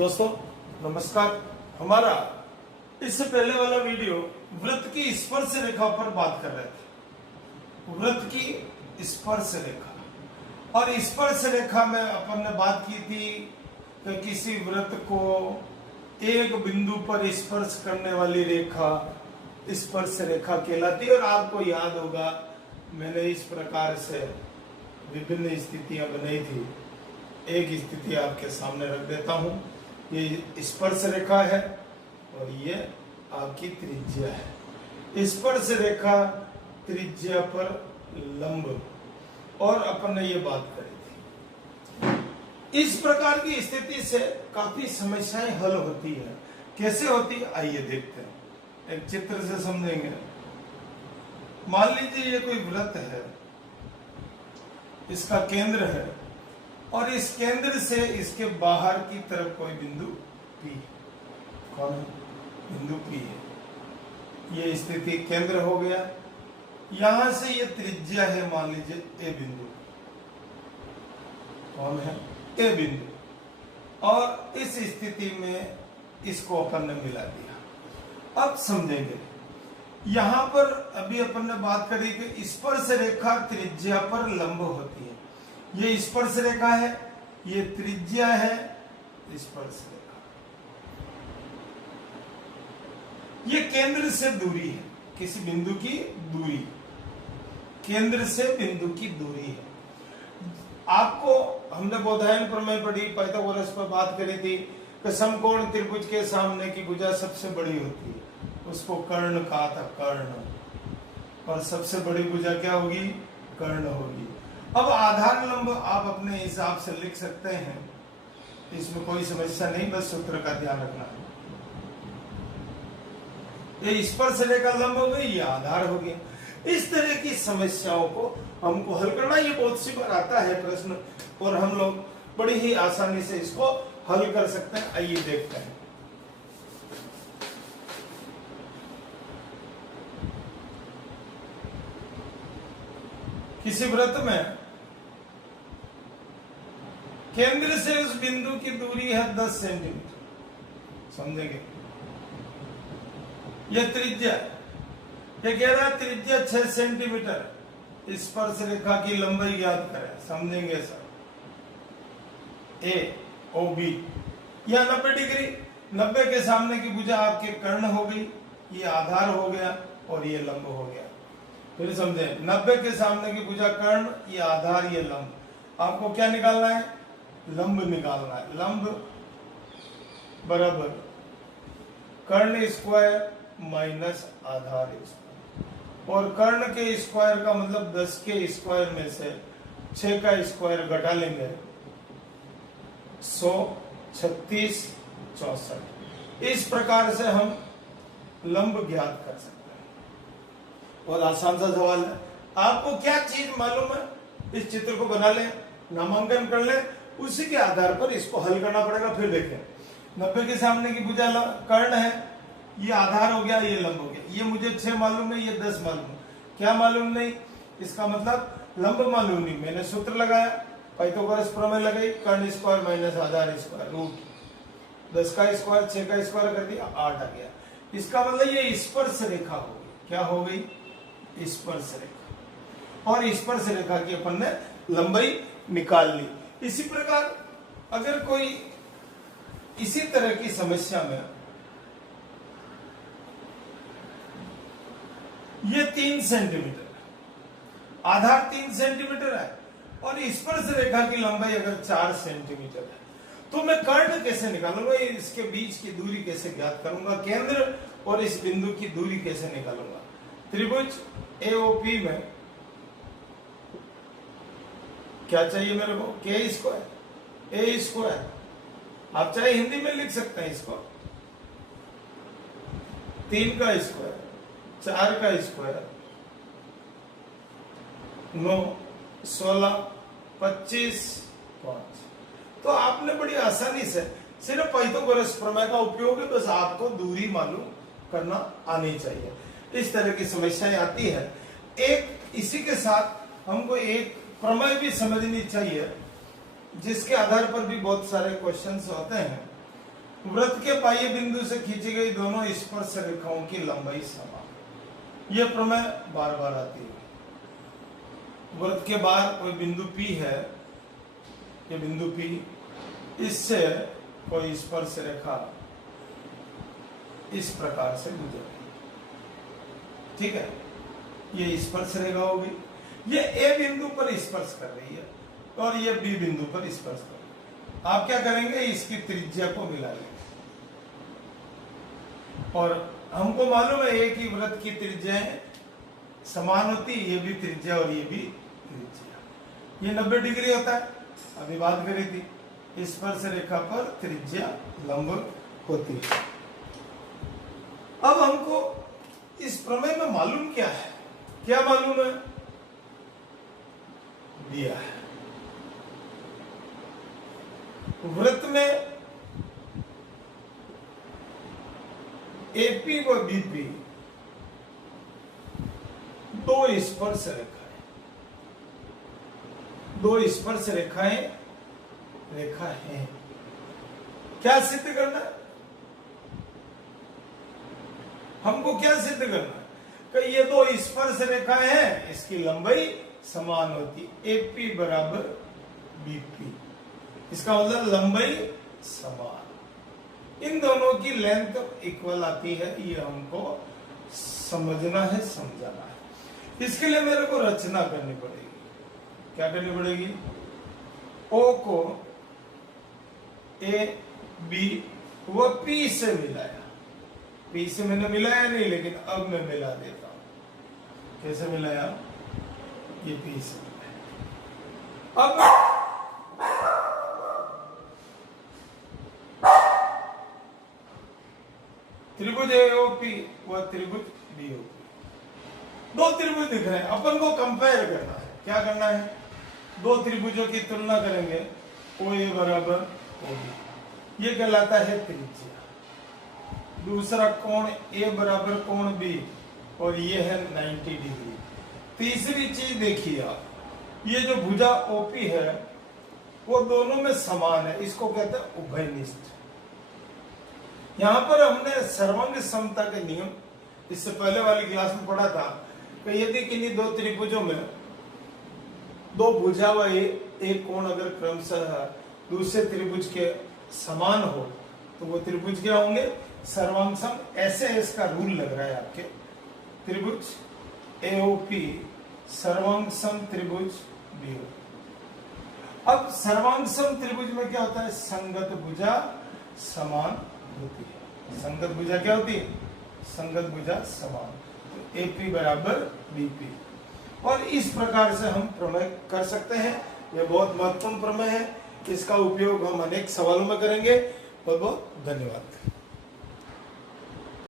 दोस्तों नमस्कार। हमारा इससे पहले वाला वीडियो वृत्त की स्पर्श रेखा पर बात कर रहे थे। वृत्त की स्पर्श रेखा और स्पर्श रेखा में अपन ने बात की थी कि किसी वृत्त को एक बिंदु पर स्पर्श करने वाली रेखा स्पर्श रेखा कहलाती है। और आपको याद होगा मैंने इस प्रकार से विभिन्न स्थितियां बनाई थी। एक स्थिति आपके सामने रख देता हूं। ये स्पर्श रेखा है और ये आपकी त्रिज्या है। स्पर्श रेखा त्रिज्या पर लंब, और अपन ने ये बात करी थी। इस प्रकार की स्थिति से काफी समस्याएं हल होती है। कैसे होती है आइए देखते हैं, एक चित्र से समझेंगे। मान लीजिए ये कोई वृत्त है, इसका केंद्र है और इस केंद्र से इसके बाहर की तरफ कोई बिंदु P, कौन है? बिंदु P है। ये स्थिति केंद्र हो गया। यहां से ये त्रिज्या है, मान लीजिए A बिंदु, कौन है? A बिंदु। और इस स्थिति में इसको अपन ने मिला दिया। अब समझेंगे, यहां पर अभी अपन ने बात करी कि स्पर्श रेखा त्रिज्या पर लंब होती है। ये स्पर्श रेखा है, ये त्रिज्या है, स्पर्श रेखा। ये केंद्र से दूरी है, किसी बिंदु की दूरी, केंद्र से बिंदु की दूरी है। आपको हमने बोधायन प्रमेय पढ़ी, पाइथागोरस पर बात करी थी कि समकोण त्रिभुज के सामने की भुजा सबसे बड़ी होती है, उसको कर्ण कहा था, कर्ण। और सबसे बड़ी भुजा क्या होगी? कर्ण होगी। अब आधार लंब आप अपने हिसाब से लिख सकते हैं, इसमें कोई समस्या नहीं, बस सूत्र का ध्यान रखना है। ये स्पर्श रेखा लंब हो गई, ये आधार हो गया। इस तरह की समस्याओं को हमको हल करना, ये बहुत सी बार आता है प्रश्न, और हम लोग बड़ी ही आसानी से इसको हल कर सकते हैं। आइए देखते हैं। किसी वृत्त में केंद्र से उस बिंदु की दूरी है 10 सेंटीमीटर, समझेंगे? यह त्रिज्या, ये कह रहा है त्रिज्या 6 सेंटीमीटर। स्पर्श रेखा की लंबाई ज्ञात करें, समझेंगे सर? ए ओ बी, यह 90 डिग्री, 90 के सामने की भुजा आपके कर्ण हो गई, ये आधार हो गया और ये लंब हो गया। फिर समझे, 90 के सामने की भुजा कर्ण, ये आधार, ये लंब। आपको क्या निकालना है? लंब निकालना है। लंब बराबर कर्ण स्क्वायर माइनस आधार स्क्वायर, और कर्ण के स्क्वायर का मतलब 10 के स्क्वायर में से 6 का स्क्वायर घटा लेंगे, 100, 36, 64। इस प्रकार से हम लंब ज्ञात कर सकते हैं। और आसान सा सवाल है। आपको क्या चीज मालूम है, इस चित्र को बना लें, नामांकन कर लें, उसी के आधार पर इसको हल करना पड़ेगा। फिर देखें, 90 के सामने की भुजा कर्ण है, ये आधार हो गया, ये लंब हो गया। ये मुझे 6 मालूम है, ये 10 मालूम है। क्या मालूम नहीं? इसका मतलब लंब मालूम नहीं। मैंने सूत्र लगाया, पाइथागोरस प्रमेय लगाई, कर्ण स्क्वायर माइनस आधार स्क्वायर, रूट 10 का स्क्वायर 6 का स्क्वायर कर दिया, 8 आ गया। इसका मतलब ये स्पर्श रेखा हो गई। क्या हो गई? स्पर्श रेखा। और स्पर्श रेखा की अपन ने लंबाई निकाल ली। इसी प्रकार अगर कोई इसी तरह की समस्या में ये 3 सेंटीमीटर, आधार 3 सेंटीमीटर है और स्पर्श रेखा की लंबाई अगर 4 सेंटीमीटर है, तो मैं कर्ण कैसे निकालूंगा? इसके बीच की दूरी कैसे ज्ञात करूंगा? केंद्र और इस बिंदु की दूरी कैसे निकालूंगा? त्रिभुज एओपी में क्या चाहिए मेरे को? के स्क्वायर, ए स्क्वायर। आप चाहे हिंदी में लिख सकते हैं इसको, 3 का स्क्वायर, 4 का स्क्वायर, 9, 16, 25, 5। तो आपने बड़ी आसानी से सिर्फ पाइथागोरस प्रमेय का उपयोग है, बस आपको दूरी मालूम करना आनी चाहिए। इस तरह की समस्याएं आती है। एक इसी के साथ हमको एक प्रमेय भी समझनी चाहिए, जिसके आधार पर भी बहुत सारे क्वेश्चंस होते हैं। वृत्त के बाह्य बिंदु से खींची गई दोनों स्पर्श रेखाओं की लंबाई समान। यह प्रमेय बार बार आती है। वृत्त के बाहर कोई बिंदु P है, ये बिंदु P, इससे कोई स्पर्श रेखा इस प्रकार से गुजर रही, ठीक है, ये स्पर्श रेखा होगी। ये A बिंदु पर स्पर्श कर रही है और ये B बिंदु पर स्पर्श कर रही है। आप क्या करेंगे, इसकी त्रिज्या को मिला लेंगे और हमको मालूम है एक ही वृत्त की त्रिज्याएं समान होती, ये भी त्रिज्या और ये भी त्रिज्या। ये 90 डिग्री होता है, अभी बात करी थी। स्पर्श रेखा पर त्रिज्या लंब होती है। अब हमको इस प्रमेय में मालूम क्या है, क्या मालूम है, दिया है। वृत्त में AP व BP दो स्पर्श रेखाएं, दो स्पर्श रेखाएं रेखा है। क्या सिद्ध करना है, हमको क्या सिद्ध करना है कि ये दो स्पर्श रेखाएं हैं, इसकी लंबाई समान होती, AP बराबर BP। इसका मतलब लंबाई समान, इन दोनों की लेंथ इक्वल आती है। ये हमको समझना है, समझाना है। इसके लिए मेरे को रचना करनी पड़ेगी। क्या करनी पड़ेगी, O को A, B व P से मिलाया। P से मैंने मिलाया नहीं, लेकिन अब मैं मिला देता हूं। कैसे मिलाया, ये P से मिलाया। अब त्रिभुज AOP व त्रिभुज BOP, दो त्रिभुज दिख रहे हैं, अपन को कंपेयर करना है। क्या करना है, दो त्रिभुजों की तुलना करेंगे। OA बराबर OB, ये कहलाता है त्रिज्या। दूसरा कोण A बराबर कोण B, और ये है 90 डिग्री। तीसरी चीज देखिए आप, ये जो भुजा OP है वो दोनों में समान है, इसको कहते हैं उभयनिष्ठ। यहां पर हमने सर्वांग समता के नियम इससे पहले वाली क्लास में पढ़ा था कि यदि किन्हीं दो त्रिभुजों में दो भुजा व एक कोण अगर क्रमशः दूसरे त्रिभुज के समान हो तो वो त्रिभुज क्या होंगे, सर्वांग सम। ऐसे इसका रूल लग रहा है आपके, त्रिभुज AOP सर्वांग सम त्रिभुज BOP। अब सर्वांग सम त्रिभुज में क्या होता है, संगत भुजा समान होती है। संगत भुजा क्या होती है, संगत भुजा समान, तो AP बराबर BP। और इस प्रकार से हम प्रमेय कर सकते हैं। यह बहुत महत्वपूर्ण प्रमेय है, इसका उपयोग हम अनेक सवालों में करेंगे। बहुत बहुत धन्यवाद।